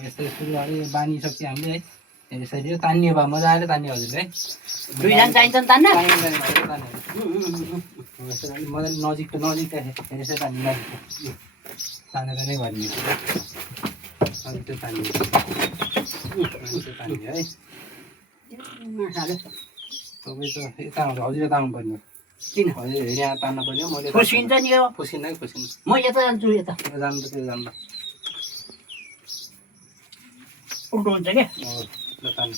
यस्तै सुरु अलि बानिसक्यो हामीले है यसरी तान्ने भयो मजाले तान्ने हजुरले है दुईजना चाहिन्छ नि तान्न मजाले नजिक यसै तान्ने तानेर नै भन्ने नजिक तान्ने तान्ने है तपाईँ त यता आउँछ हजुर यता आउनुपर्ने किन हजुर यहाँ तान्न पर्ने मैले खुसिन्छ नि यो खुसिन्न है खुसिन्न म यता जान्छु यता जानु त त्यो जान्दा उल्टो हुन्छ क्या ल तान्नु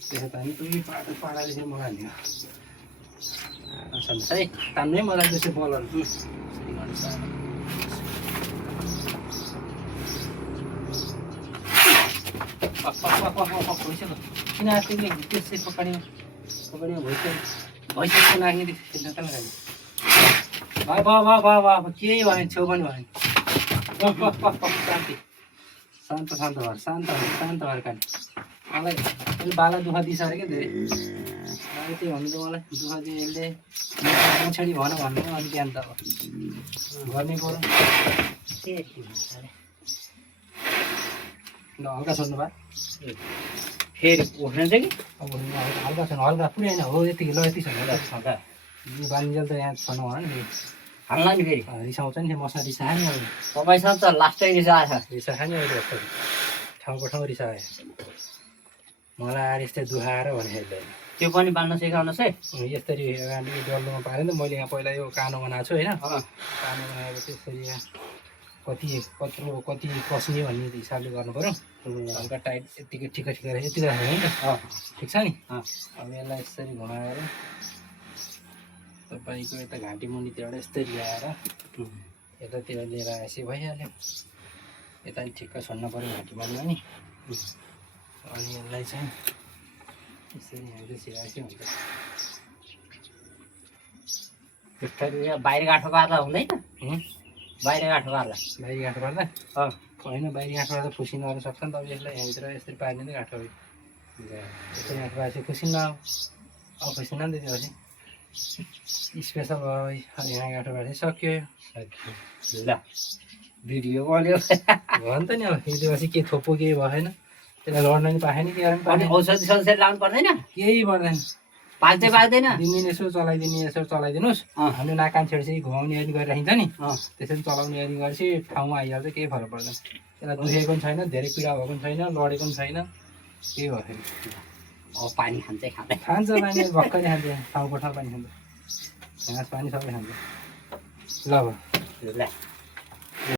त्यसो तान्नु तुई पाडाले चाहिँ मलाई हाल्ने है तान्नु है मलाई त्यसै बलहरू भइसक्यो किन आजकल त्यसै पकाउने भइसक्यो नाग्ने त्यसै खाने वाह केही भएन छेउ पनि भएन शान्ति शान्त भएर खाने मलाई बाला दुःख दिइछ अरे क्या धेरै अहिले त्यही भन्नु त मलाई दुःख दियो यसले पछाडि भन भन्नु अनि बिहान त अब गर्ने पऱ्यो ल हल्का छोड्नु भयो फेरि उठ्नु चाहिँ कि अब हल्का छोड्नु हल्का पुरै होइन हो यतिकै ल यति छोड्नु ल हल्का यो बानीजेल त यहाँ छोड्नु भएन नि हाल्ला नि फेरि रिसाउँछ नि मसला रिसायो नि अब तपाईँसँग त लास्टै रिसाएको छ रिसा खाने अहिले जस्तो ठाउँको ठाउँ रिसायो मलाई आएर यस्तै दुखाएर भने त्यो पनि बाल्न सिकाउनुहोस् है यसरी डल्लोमा पारेँ नि त मैले यहाँ पहिला यो कानो बनाएको छु होइन कानो बनाएर त्यसरी यहाँ कति पस्ने भन्ने हिसाबले गर्नु पऱ्यो हल्का टाइट यतिकै ठिक रहेछ यति राख्यो नि त ठिक छ नि अब यसलाई यसरी घुमाएर तपाईँको यता घाँटी मुनितिर यस्तरी ल्याएर यतातिर लिएर आएपछि भइहाल्यो यता नि ठिक्क छोड्नु पऱ्यो घाँटी मुनिमा नि अनि यसलाई चाहिँ यसरी हामीले सिकाएपछि हुन्छ त्यसरी बाहिर गाँठो पार्दा हुँदैन बाहिर गाँठो पार्दा बाहिरी गाँठो पार्दा होइन बाहिरी गाँठो पार्दा फुसिन गर्नु सक्छ नि त अब यसलाई यहाँभित्र यसरी पार्ने नै गाँठो हो यसरी गाँठो पारेपछि फुसिन्न अब फुसिन्न नि त त्योपछि स्पेसल भयो यहाँ गाँठो पारेपछि सक्यो ल भिडियो बन्यो भयो नि त नि अब हिजोपछि केही थोपो केही भएन त्यसलाई लड्न नि पाएन केही अनि औषधि सौषधी लाउनु पर्दैन केही पर्दैन पाक्दैन दिनदिन यसो चलाइदिनुहोस् हामीले नाकान छेड्छे घुमाउने यदि गरिराखिन्छ नि त्यसरी चलाउने यदि गरेपछि ठाउँमा आइहाल्छ केही फरक पर्दैन त्यसलाई दुखेको पनि छैन धेरै पीडा भएको पनि छैन लडेको पनि छैन केही भयो अब पानी खान्छ खान्छ पानी भर्खरै खान्छ ठाउँको ठाउँ पानी खान्छ घाँस पानी सबै खान्छ ल